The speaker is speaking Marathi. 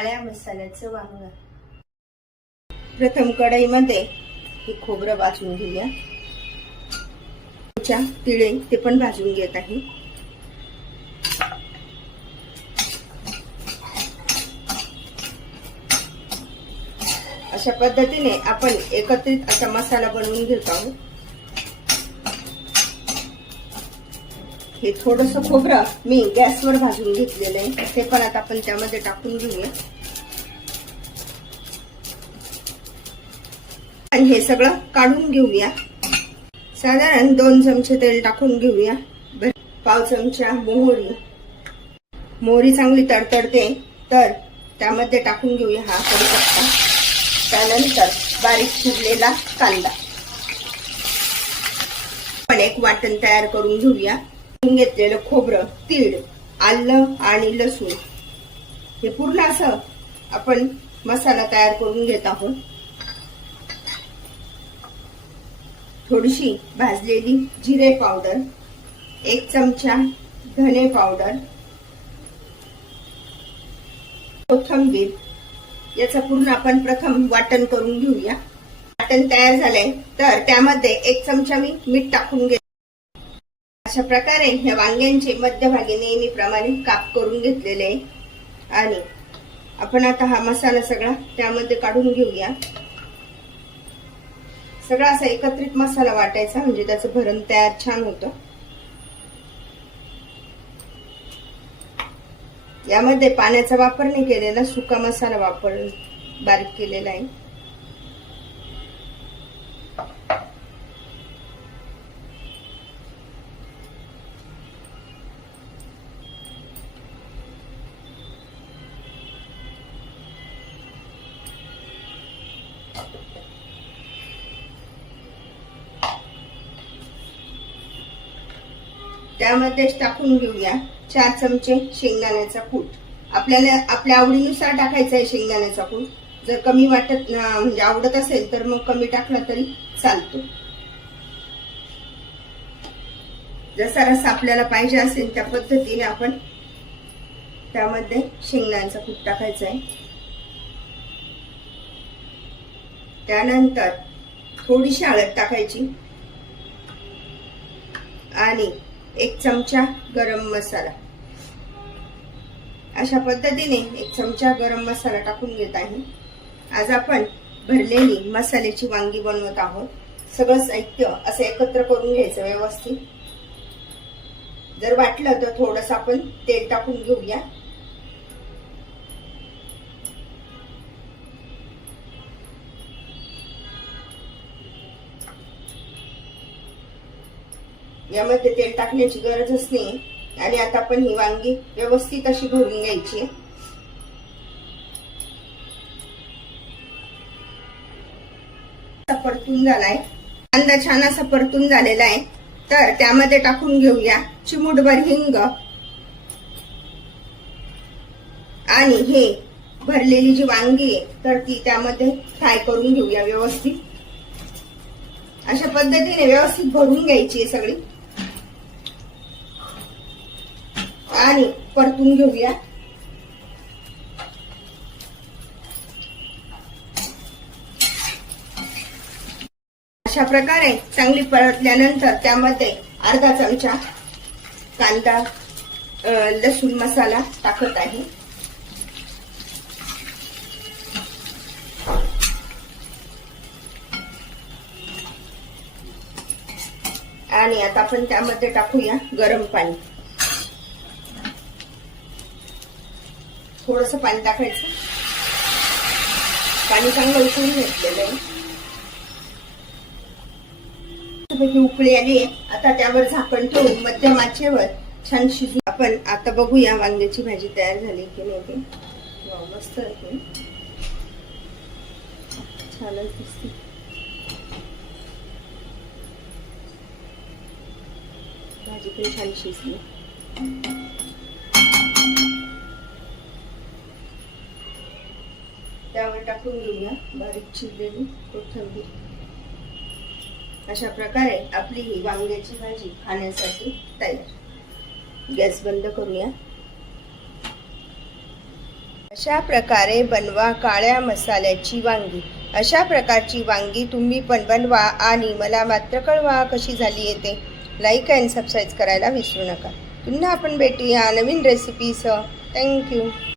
काळ्या मसाल्याचं वांग. प्रथम कढईमध्ये हे खोबरं भाजून घेऊया. तिळे ते पण भाजून घेत आहे. अशा पद्धतीने आपण एकत्रित असा मसाला बनवून घेत आहोत. हे थोडस खोबरं मी गॅसवर भाजून घेतलेलं आहे. ते पण आता आपण त्यामध्ये टाकून घेऊया. आणि हे सगळं काढून घेऊया. साधारण दोन चमचे तेल टाकून घेऊया. बर- पाव चमचा मोहरी. मोहरी चांगली तडतडते तर त्यामध्ये टाकून घेऊया हा कढीपत्ता त्यानंतर बारीक चिरलेला कांदा. पण एक वाटण तयार करून घेऊया. घेतलेलं खोबरं तीळ आलं आणि लसूण. हे पूर्ण असं आपण मसाला तयार करून घेत आहोत. थोडीशी भाजलेली जिरे पावडर एक चमचा धने पावडर कोथंबीर याचं पूर्ण आपण प्रथम वाटण करून घेऊया. वाटण तयार झालंय तर त्यामध्ये एक चमचा मी मीठ टाकून घे अशा प्रकारे ह्या वांग्यांचे मध्यभागी नेहमीप्रमाणे काप करून घेतलेले आहे. आणि आपण आता हा मसाला सगळा त्यामध्ये काढून घेऊया. सगळा असा एकत्रित मसाला वाटायचा म्हणजे त्याचं भरण तयार छान होतं. यामध्ये पाण्याचा वापर नाही केलेला सुका मसाला वापर बारीक केलेला आहे. त्यामध्येच टाकून घेऊया. चार चमचे शेंगदाण्याचा कूट. आपल्याला आपल्या आवडीनुसार टाकायचा आहे शेंगदाण्याचा कूट. जर कमी वाटत म्हणजे आवडत असेल तर मग कमी टाकला तरी चालतो. जसा रस आपल्याला पाहिजे असेल त्या पद्धतीने आपण त्यामध्ये शेंगदाण्याचा कूट टाकायचा आहे. त्यानंतर थोडीशी हळद टाकायची. आणि एक चमचा गरम मसाला. अशा पद्धतीने एक चमचा गरम मसाला टाकून घेत आहे. आज आपण भरलेली मसाल्याची वांगी बनवत आहोत. सगळं साहित्य असं एकत्र करून घ्यायचं व्यवस्थित. जर वाटलं तर थोडंसं आपण तेल टाकून घेऊया. यामध्ये तेल टाकण्याची गरजच नाही. आणि आता आपण ही वांगी व्यवस्थित अशी भरून घ्यायची. परतून झालाय. कांदा छान असा परतून झालेला आहे. तर त्यामध्ये टाकून घेऊया चिमुटभर हिंग. आणि हे भरलेली जी वांगी आहे तर ती त्यामध्ये फ्राय करून घेऊया व्यवस्थित. अशा पद्धतीने व्यवस्थित भरून घ्यायची सगळी. आणि परतून घेऊया. अशा प्रकारे चांगली परतल्यानंतर त्यामध्ये अर्धा चमचा कांदा लसूण मसाला टाकत आहे. आणि आता आपण त्यामध्ये टाकूया गरम पाणी. थोडस पाणी टाकायचं. पाणी चांगलं उकळून घेतलेलं आहे. उकळी आली आहे. आता त्यावर झाकण ठेवून मध्यम आचेवर छान शिजू आपण आता बघूया वांग्याची भाजी तयार झाली की नाही ते. मस्त आहे. छानच दिसते. भाजी पण छान शिजली. त्यावर टाकून घेऊया. बारीक चिरलेली कोथिंबीर. अशा प्रकारे आपली ही वांग्याची भाजी खाण्यासाठी तयार. गॅस बंद करूया. अशा प्रकारे बनवा काळ्या मसाल्याची वांगी. अशा प्रकारची वांगी तुम्ही पण बनवा आणि मला मात्र कळवा कशी झाली येते. लाईक अँड सबस्क्राईब करायला विसरू नका. पुन्हा आपण भेटूया नवीन रेसिपीसह थँक्यू